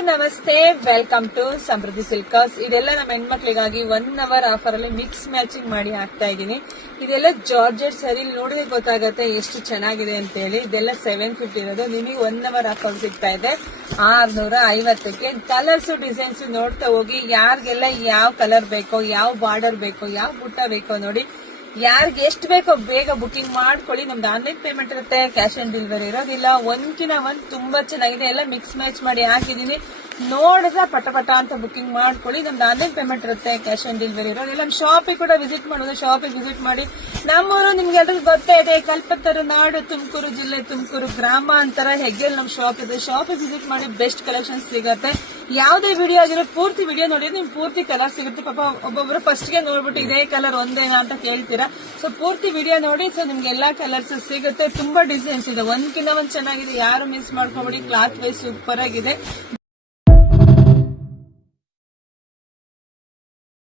ಎಲ್ಲರಿಗೂ ನಮಸ್ತೆ, welcome to ಸಮೃದ್ಧಿ ಸಿಲ್ಕರ್ಸ್. ಇದೆಲ್ಲ ನಮ್ಮ ಹೆಣ್ಮಕ್ಳಿಗಾಗಿ 1 hour ಆಫರ್ ಅಲ್ಲಿ ಮಿಕ್ಸ್ ಮ್ಯಾಚಿಂಗ್ ಮಾಡಿ ಹಾಕ್ತಾ ಇದ್ದೀನಿ. ಇದೆಲ್ಲ ಜಾರ್ಜೆಟ್ ಸರಿ ನೋಡಿದ್ರೆ ಗೊತ್ತಾಗತ್ತೆ ಎಷ್ಟು ಚೆನ್ನಾಗಿದೆ ಅಂತ ಹೇಳಿ. ಇದೆಲ್ಲ 750 ಇರೋದು, ನಿಮಗೆ 1 hour ಆಫರ್ ಸಿಗ್ತಾ ಇದೆ 650ಕ್ಕೆ. ಕಲರ್ಸ್ ಡಿಸೈನ್ಸ್ ನೋಡ್ತಾ ಹೋಗಿ. ಯಾರಿಗೆಲ್ಲ ಯಾವ ಕಲರ್ ಬೇಕೋ, ಯಾವ ಬಾರ್ಡರ್ ಬೇಕೋ, ಯಾವ ಬುಟ್ಟ ಬೇಕೋ ನೋಡಿ. ಯಾರಿಗೆ ಎಷ್ಟು ಬೇಕೋ ಬೇಗ ಬುಕಿಂಗ್ ಮಾಡ್ಕೊಳ್ಳಿ. ನಮ್ದು ಆನ್ಲೈನ್ ಪೇಮೆಂಟ್ ಇರುತ್ತೆ, ಕ್ಯಾಶ್ ಆನ್ ಡೆಲಿವರಿ ಇರೋದಿಲ್ಲ. ಒಂದ್ಕಿನ ಒಂದ್ ತುಂಬಾ ಚೆನ್ನಾಗಿದೆ. ಎಲ್ಲ ಮಿಕ್ಸ್ ಮ್ಯಾಚ್ ಮಾಡಿ ಹಾಕಿದೀನಿ. ನೋಡಿದ್ರೆ ಪಟ ಅಂತ ಬುಕಿಂಗ್ ಮಾಡ್ಕೊಳ್ಳಿ. ನಮ್ದು ಆನ್ಲೈನ್ ಪೇಮೆಂಟ್ ಇರುತ್ತೆ, ಕ್ಯಾಶ್ ಆನ್ ಡೆಲಿವರಿ ಇರೋದಿಲ್ಲ. ನಮ್ಮ ಶಾಪಿಗೆ ಕೂಡ ವಿಸಿಟ್ ಮಾಡೋದು, ಶಾಪಿಗೆ ವಿಸಿಟ್ ಮಾಡಿ. ನಮ್ಮೂರು ನಿಮ್ಗೆ ಎಲ್ರಿಗೂ ಗೊತ್ತೇ ಇದೆ, ಕಲ್ಪತರು ನಾಡು, ತುಮಕೂರು ಜಿಲ್ಲೆ, ತುಮಕೂರು ಗ್ರಾಮಾಂತರ ಹೆಗ್ಗೆಲ್ ನಮ್ಮ ಶಾಪ್ ಇದೆ. ಶಾಪಿಗೆ ವಿಸಿಟ್ ಮಾಡಿ, ಬೆಸ್ಟ್ ಕಲೆಕ್ಷನ್ ಸಿಗುತ್ತೆ. ಯಾವುದೇ ವಿಡಿಯೋ ಆಗಿರೋ ಪೂರ್ತಿ ವಿಡಿಯೋ ನೋಡಿದ್ರೆ ನಿಮ್ಗೆ ಪೂರ್ತಿ ಕಲರ್ ಸಿಗುತ್ತೆ. ಪಾಪ ಒಬ್ಬೊಬ್ರು ಫಸ್ಟ್ ಗೆ ನೋಡ್ಬಿಟ್ಟು ಇದೇ ಕಲರ್ ಒಂದೇನಾ ಅಂತ ಕೇಳ್ತೀರಾ. ಸೊ ಪೂರ್ತಿ ವಿಡಿಯೋ ನೋಡಿ. ಸೊ ನಿಮ್ಗೆ ಎಲ್ಲಾ ಕಲರ್ಸ್ ಸಿಗುತ್ತೆ. ತುಂಬಾ ಡಿಸೈನ್ಸ್ ಇದೆ, ಒಂದ್ಕಿಂತ ಒಂದ್ ಚೆನ್ನಾಗಿದೆ. ಯಾರು ಮಿಸ್ ಮಾಡ್ಕೊಬೇಡಿ. ಕ್ಲಾತ್ ವೈಸ್ ಸೂಪರ್ ಆಗಿದೆ.